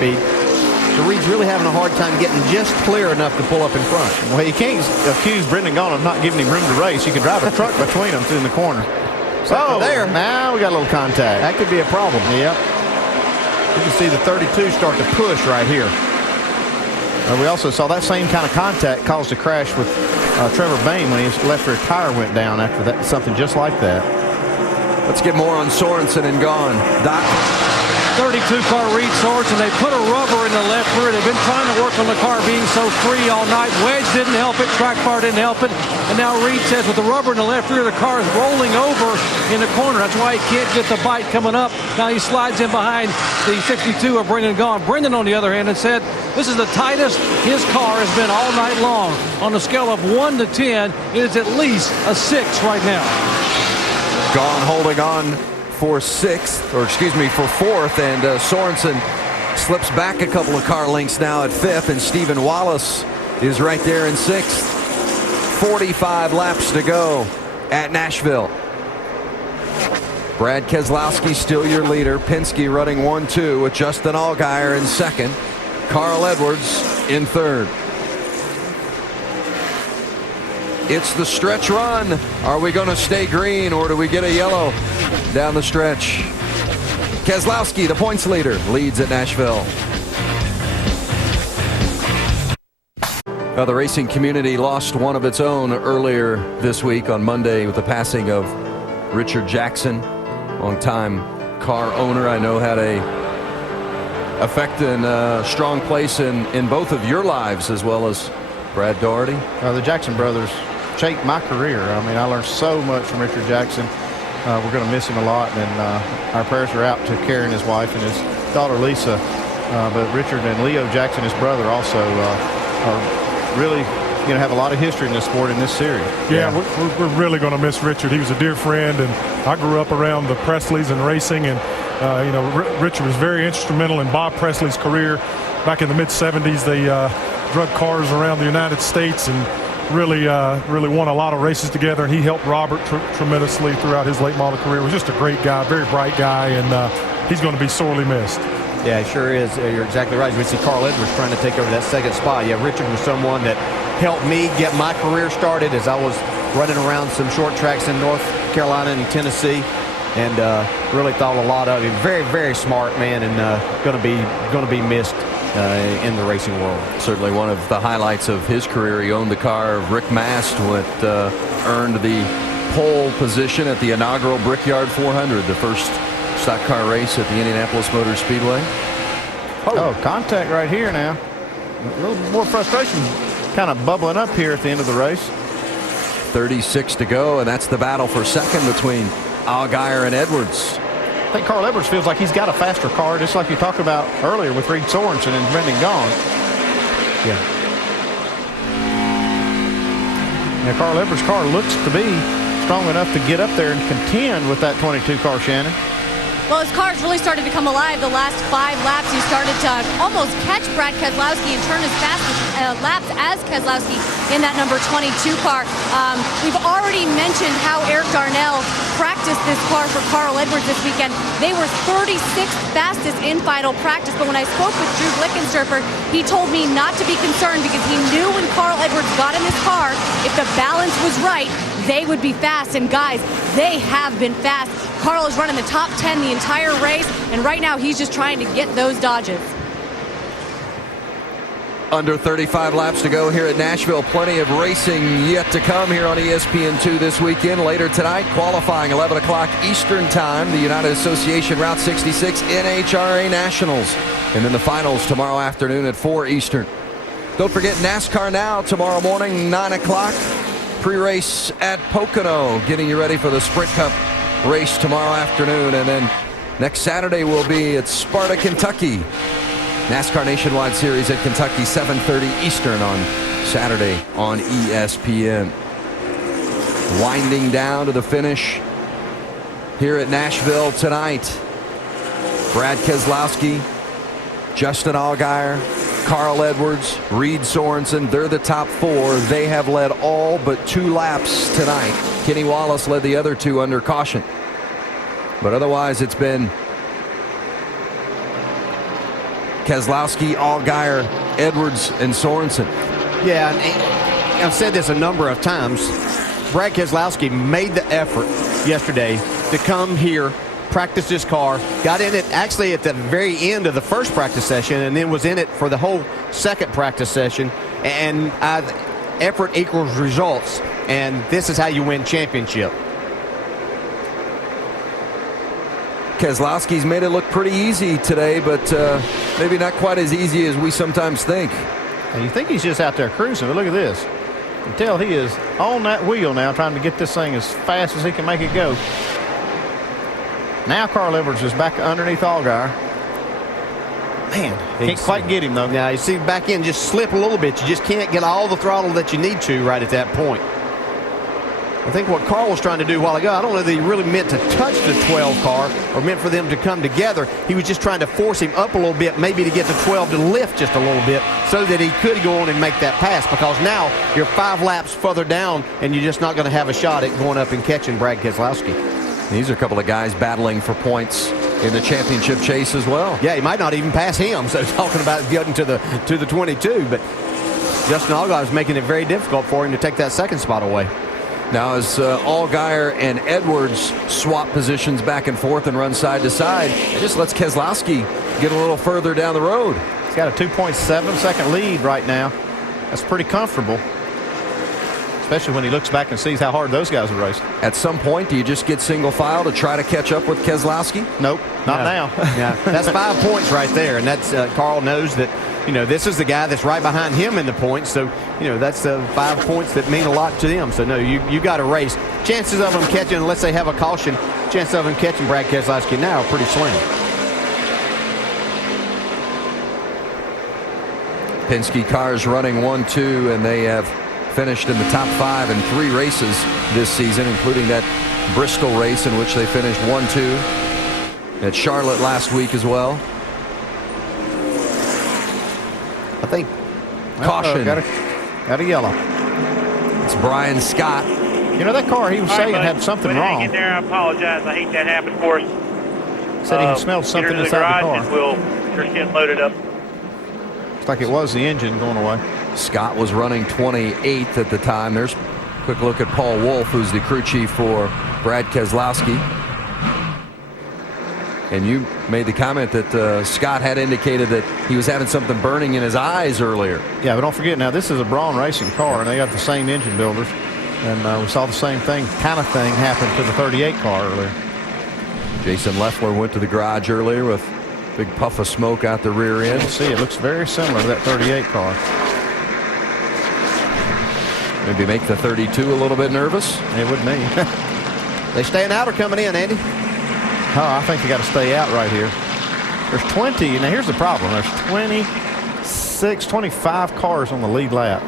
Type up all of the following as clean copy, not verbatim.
So Reed's really having a hard time getting just clear enough to pull up in front. Well, you can't accuse Brendan Gaughan of not giving him room to race. You can drive a truck between them in the corner. So there. Now we got a little contact. That could be a problem. Yep. You can see the 32 start to push right here. We also saw that same kind of contact caused a crash with Trevor Bayne when his left rear tire went down after that, something just like that. Let's get more on Sorensen and Gaughan. Doc. 32-car Reed Sorensen. They put a rubber in the left rear. They've been trying to work on the car being so free all night. Wedge didn't help it. Track bar didn't help it. And now Reed says with the rubber in the left rear, the car is rolling over in the corner. That's why he can't get the bite coming up. Now he slides in behind the 62 of Brendan Gaughan. Brendan, on the other hand, has said this is the tightest his car has been all night long. On a scale of 1 to 10, it is at least a 6 right now. Gaughan holding on for fourth, and Sorensen slips back a couple of car lengths now at fifth, and Stephen Wallace is right there in sixth. 45 laps to go at Nashville. Brad Keselowski still your leader. Penske running 1-2 with Justin Allgaier in second. Carl Edwards in third. It's the stretch run. Are we going to stay green or do we get a yellow down the stretch? Keselowski, the points leader, leads at Nashville. The racing community lost one of its own earlier this week on Monday with the passing of Richard Jackson, longtime car owner. I know had a effect and a strong place in both of your lives as well as Brad Daugherty. The Jackson brothers shaped my career. I mean, I learned so much from Richard Jackson. We're going to miss him a lot, and our prayers are out to Kerry and his wife and his daughter Lisa. But Richard and Leo Jackson, his brother, also are really have a lot of history in this sport in this series. Yeah, we're really going to miss Richard. He was a dear friend, and I grew up around the Presleys and racing, and Richard was very instrumental in Bob Presley's career back in the mid-'70s. They drug cars around the United States and really won a lot of races together, and he helped Robert tremendously throughout his late model career. Was just a great guy, very bright guy, and he's going to be sorely missed. Yeah, he sure is. You're exactly right. We see Carl Edwards trying to take over that second spot. Yeah, Richard was someone that helped me get my career started as I was running around some short tracks in North Carolina and Tennessee, and really thought a lot of him. Very, very smart man, and going to be missed in the racing world. Certainly one of the highlights of his career. He owned the car of Rick Mast, what earned the pole position at the inaugural Brickyard 400, the first stock car race at the Indianapolis Motor Speedway. Oh, contact right here now. A little more frustration kind of bubbling up here at the end of the race. 36 to go, and that's the battle for second between Allgaier and Edwards. I think Carl Edwards feels like he's got a faster car, just like you talked about earlier with Reed Sorensen and Brendan Gaughan. Yeah. Now, Carl Edwards' car looks to be strong enough to get up there and contend with that 22 car, Shannon. Well, his car's really started to come alive the last 5 laps. He started to almost catch Brad Keselowski and turn as fast laps as Keselowski in that number 22 car. We've already mentioned how Eric Darnell practiced this car for Carl Edwards this weekend. They were 36th fastest in final practice, but when I spoke with Drew Blickensturfer, he told me not to be concerned because he knew when Carl Edwards got in this car, if the balance was right, they would be fast. And guys, they have been fast. Carl is running the top 10 the entire race, and right now he's just trying to get those dodges. Under 35 laps to go here at Nashville. Plenty of racing yet to come here on ESPN2 this weekend. Later tonight, qualifying 11 o'clock Eastern Time, the United Association Route 66 NHRA Nationals. And then the finals tomorrow afternoon at 4 Eastern. Don't forget NASCAR Now tomorrow morning, 9 o'clock. Pre-race at Pocono, getting you ready for the Sprint Cup race tomorrow afternoon. And then next Saturday will be at Sparta, Kentucky. NASCAR Nationwide Series at Kentucky, 7:30 Eastern on Saturday on ESPN. Winding down to the finish here at Nashville tonight. Brad Keselowski, Justin Allgaier, Carl Edwards, Reed Sorensen, they're the top 4. They have led all but 2 laps tonight. Kenny Wallace led the other 2 under caution. But otherwise, it's been Keselowski, Allgaier, Edwards, and Sorensen. Yeah, and I've said this a number of times. Brad Keselowski made the effort yesterday to come here, practice this car, got in it actually at the very end of the first practice session, and then was in it for the whole second practice session. And effort equals results, and this is how you win championship. Keselowski's made it look pretty easy today, but maybe not quite as easy as we sometimes think. And you think he's just out there cruising, but look at this. You can tell he is on that wheel now, trying to get this thing as fast as he can make it go. Now Carl Edwards is back underneath Allgaier. Man, can't quite get him, though. Now, you see back in just slip a little bit. You just can't get all the throttle that you need to right at that point. I think what Carl was trying to do a while ago, I don't know that he really meant to touch the 12 car or meant for them to come together. He was just trying to force him up a little bit, maybe to get the 12 to lift just a little bit so that he could go on and make that pass, because now you're 5 laps further down and you're just not going to have a shot at going up and catching Brad Keselowski. These are a couple of guys battling for points in the championship chase as well. Yeah, he might not even pass him, so talking about getting to the 22, but Justin Allgaier is making it very difficult for him to take that second spot away. Now as Allgaier and Edwards swap positions back and forth and run side to side, it just lets Keselowski get a little further down the road. He's got a 2.7 second lead right now. That's pretty comfortable, especially when he looks back and sees how hard those guys have raced. At some point, do you just get single file to try to catch up with Keselowski? Nope, not now. Yeah, that's 5 points right there, and that's Carl knows that, you know, this is the guy that's right behind him in the points, so, you know, that's 5 points that mean a lot to them. So, no, you got to race. Chances of them catching, unless they have a caution, chances of them catching Brad Keselowski now are pretty slim. Penske cars running 1-2, and they have finished in the top 5 in 3 races this season, including that Bristol race in which they finished 1-2. At Charlotte last week as well. I think caution. Got a yellow. It's Brian Scott. You know, that car he was saying had something wrong. Get there, I apologize. I hate that happened for us. Said he smelled something get into inside the garage car. and we'll just get loaded up. Looks like it was the engine going away. Scott was running 28th at the time. There's a quick look at Paul Wolf, who's the crew chief for Brad Keselowski. And you made the comment that Scott had indicated that he was having something burning in his eyes earlier. Yeah, but don't forget, now this is a Braun Racing car, and they got the same engine builders. And we saw the same kind of thing happen to the 38 car earlier. Jason Leffler went to the garage earlier with a big puff of smoke out the rear end. You can see it looks very similar to that 38 car. Maybe make the 32 a little bit nervous. It would me. they staying out or coming in, Andy? Oh, I think they got to stay out right here. There's 20. Now, here's the problem. There's 26, 25 cars on the lead lap.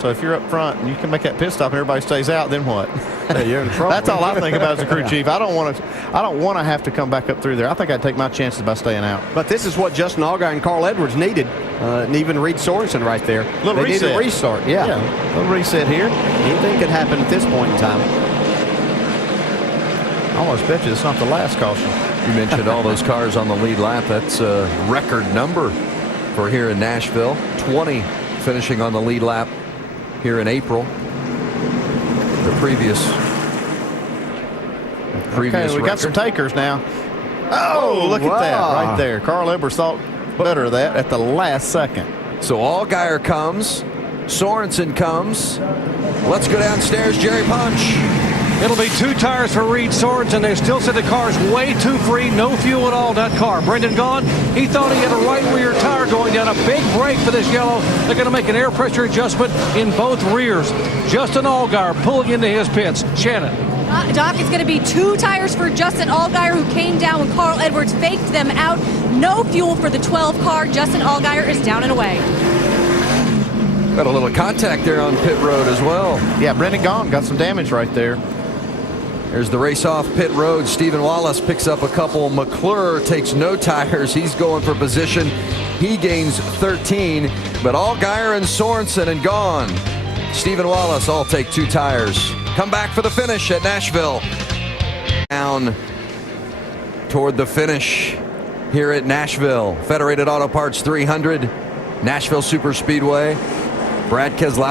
So if you're up front and you can make that pit stop and everybody stays out, then what? Hey, you're in trouble. That's all I think about as a crew chief. I don't want to have to come back up through there. I think I'd take my chances by staying out. But this is what Justin Allgaier and Carl Edwards needed, and even Reed Sorensen right there. Little they reset. need a restart. Yeah. Little reset here. Anything could happen at this point in time. I almost bet you it's not the last caution. You mentioned all those cars on the lead lap. That's a record number for here in Nashville. 20 finishing on the lead lap here in April. The previous Okay, we got some takers now. Oh, look at that right there. Carl Edwards thought better of that at the last second. So Allgaier comes, Sorensen comes. Let's go downstairs, Jerry Punch. It'll be 2 tires for Reed Sorensen. They still said the car's way too free, no fuel at all in that car. Brendan Gaughan, he thought he had a right rear tire going down. A big brake for this yellow. They're going to make an air pressure adjustment in both rears. Justin Allgaier pulling into his pits. Shannon. Doc, it's going to be 2 tires for Justin Allgaier, who came down when Carl Edwards faked them out. No fuel for the 12 car. Justin Allgaier is down and away. Got a little contact there on pit road as well. Yeah, Brendan Gaughan got some damage right there. There's the race off pit road. Stephen Wallace picks up a couple. McClure takes no tires. He's going for position. He gains 13. But Allgaier and Sorensen and Gaughan, Stephen Wallace all take 2 tires. Come back for the finish at Nashville. Down toward the finish. here at Nashville. Federated Auto Parts 300, Nashville Super Speedway. Brad Keselowski